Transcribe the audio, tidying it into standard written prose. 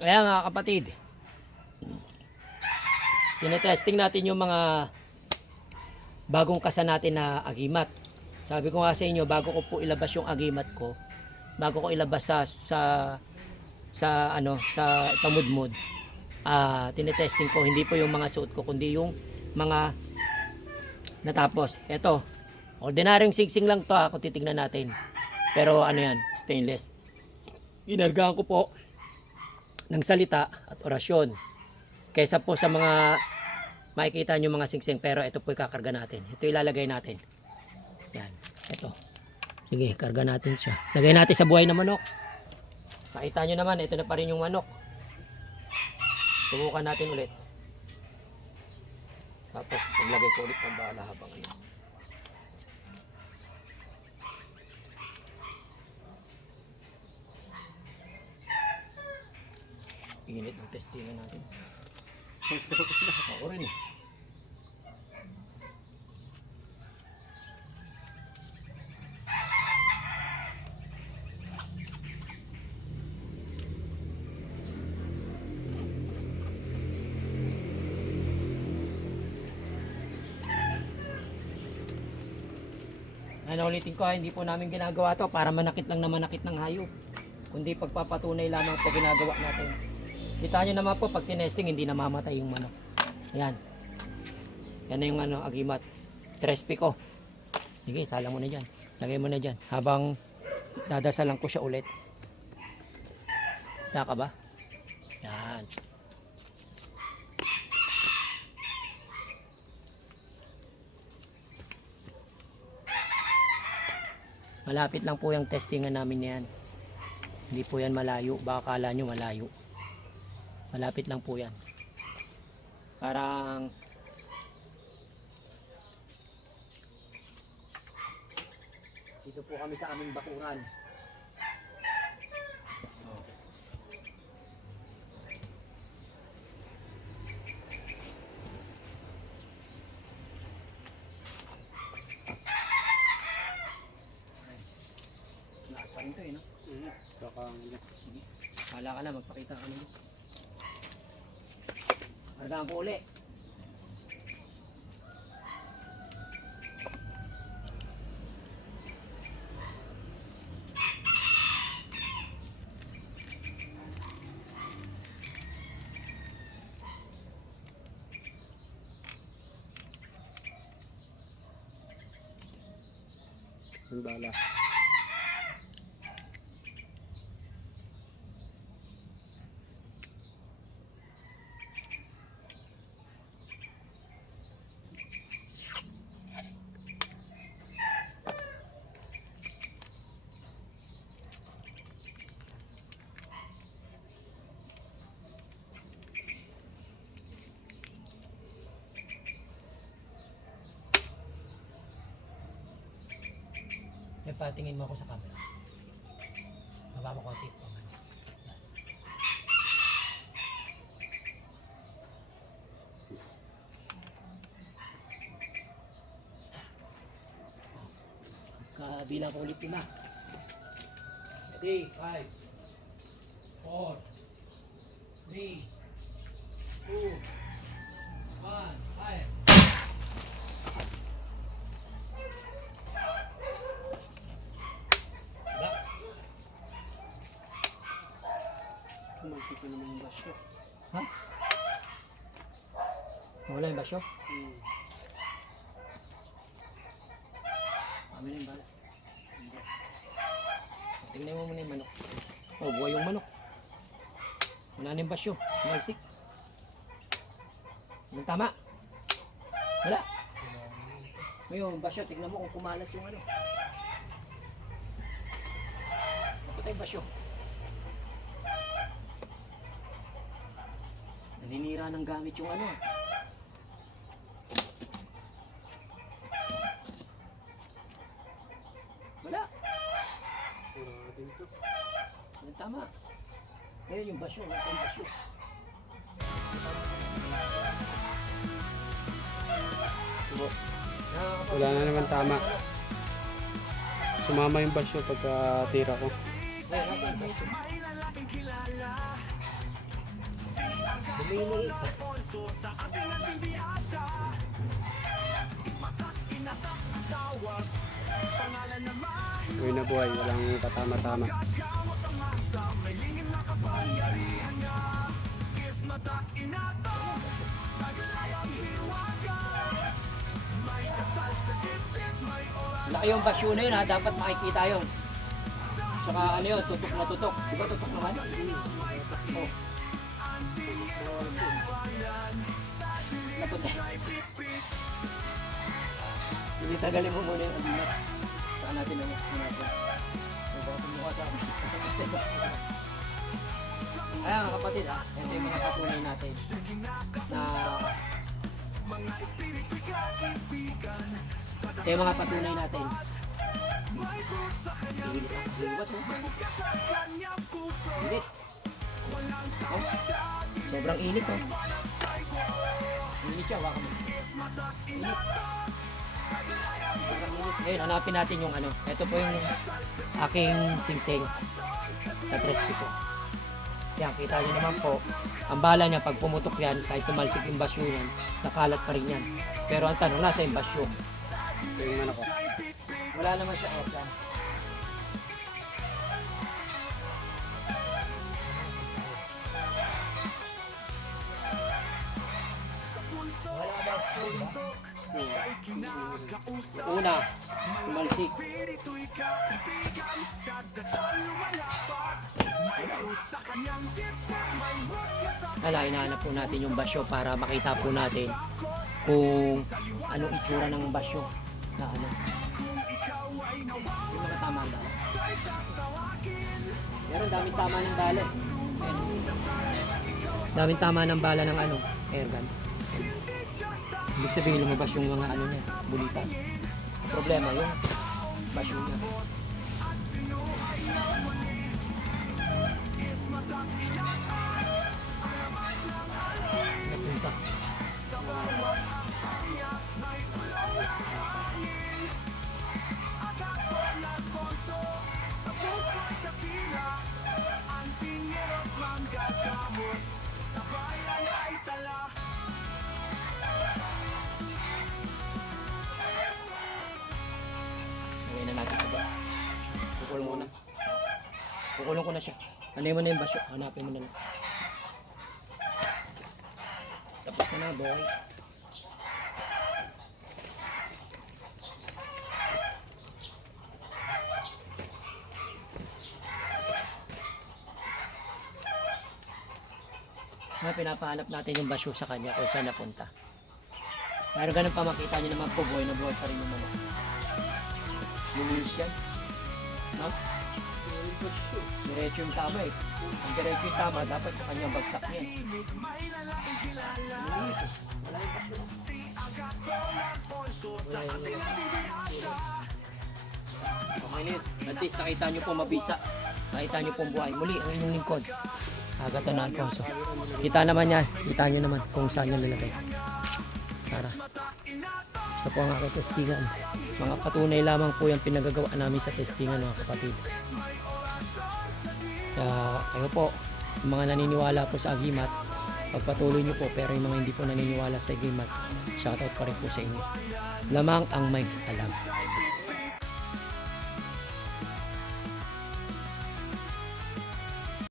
Kaya mga kapatid, tinetesting natin yung mga bagong kasa natin na agimat. Sabi ko nga sa inyo, bago ko po ilabas yung agimat ko, bago ko ilabas sa pamudmod, tinetesting ko, hindi po yung mga suot ko, kundi yung mga natapos. Ito, ordinaryong singsing lang to, kung titignan natin. Pero ano yan, stainless. Ginargahan ko po ng salita at orasyon. Kaysa po sa mga makikita nyo mga singsing, pero ito po ikakarga natin. Ito ilalagay natin. Yan, ito. Sige, karga natin siya. Lagay natin sa buhay na manok. Makita nyo naman, ito na pa rin yung manok. Subukan natin ulit. Tapos, maglagay ko ulit ng bala habang ano. Init ang testingan natin. Ako rin eh. Ano ulitin ko, hindi po namin ginagawa to para manakit lang na manakit ng hayop. Kundi pagpapatunay lamang po ginagawa natin. Kita nyo naman po pag tinesting hindi namamatay yung manok. Ayan. Yan na yung agimat. Trespi ko. Sige, sala mo na dyan. Lagay mo na dyan. Habang dadasalan ko siya ulit. Taka ba? Yan. Malapit lang po yung testingan namin yan. Hindi po yan malayo. Baka kala nyo malayo. Malapit lang po yan. Parang dito po kami sa aming bakuran. Lakas pa rin to eh, no? Sige. Hala ka na, magpakita ka naman. Kargaan ko uli. Ang bala. Patingin mo ako sa camera. Baba mo konti. Kabilang ko ulit yun na. Ready? 5 4 3 2 1 5. Tumalsik na naman yung basyo. Ha? Wala yung basyo? Kami na yung bala. Tingnan mo muna yung manok. Oh, buhay yung manok. Wala na yung basyo. Tumalsik. Yung tama. Wala. Ngayon, basyo, tignan mo kung kumalat yung ano. Napatay yung basyo. Naninira ng gamit yung ano. Wala. Wala din to. Yung tama. Ngayon yung basyo. Nasa yung basyo. Wala na naman tama. Sumama yung basyo pagka tira ko. Ngayon, nasa yung basyo. Luminis. Buhay na buhay, walang katama-tama. Laki yung basyo na yun ha, dapat makikita yun. Tsaka ano yun, tutok na tutok. Di ba tutok naman? Oh. Napunta. Hindi, tagalin mo muna yung adinat. Saan natin ang natin. Diba, tumukha sa akin. Kaya nga kapatid ha, ito yung mga patunay natin na ito yung mga patunay natin. Init. Oh, sobrang init oh. Init siya, waka mo. Init. Sobrang init. Ngayon, hanapin natin yung ano. Ito po yung aking singsing na recipe ko. Yan, kita nyo naman po, ang bala niya pag pumutok yan, kahit tumalsik yung basyo yan, nakalat pa rin yan. Pero ang tanong, nasa yung basyo? Ito yung manok ko. Wala naman siya yan. Wala ba story ba? Una, tumalsik. Hala, hinahanap po natin yung basyo para makita po natin kung anong itsura ng basyo na ano. Yung mga tama ang bala. Meron daming tama ng bala. Ayan. Daming tama ng bala ng ano, airgun. Ibig sabihin lumabas yung mga ano niya, bulitas. Ang problema yung basyo niya. Napunta. Lagay na natin ito ba? Kukulong muna. Kukulong ko na siya. Hanay mo na yung basyo. Hanapin mo na lang. Tapos ka na, boy. Na pinapahanap natin yung basyo sa kanya kung saan napunta. Pero ganun pa makita nyo naman po, buhay na buhay pa rin yung mga. Luminis yan. No? Diretso yung tama eh. Ang diretso yung tama, dapat sa kanyang bagsak yan. Luminis eh. Wala yung basyo. Wala yung okay na yun. At least nakita nyo po mabisa. Nakita nyo po buhay. Muli, ang inyong lingkod. Agatan na Alfonso. Kita naman niya. Kita nyo naman kung saan nyo nilagay. Tara. Basta po ang aking testingan. Mga patunay lamang po yung pinagagawa namin sa testingan mga kapatid. Kaya kayo po, yung mga naniniwala po sa Agimat, pagpatuloy nyo po. Pero yung mga hindi po naniniwala sa Agimat, shoutout pa rin po sa inyo. Lamang ang may alam.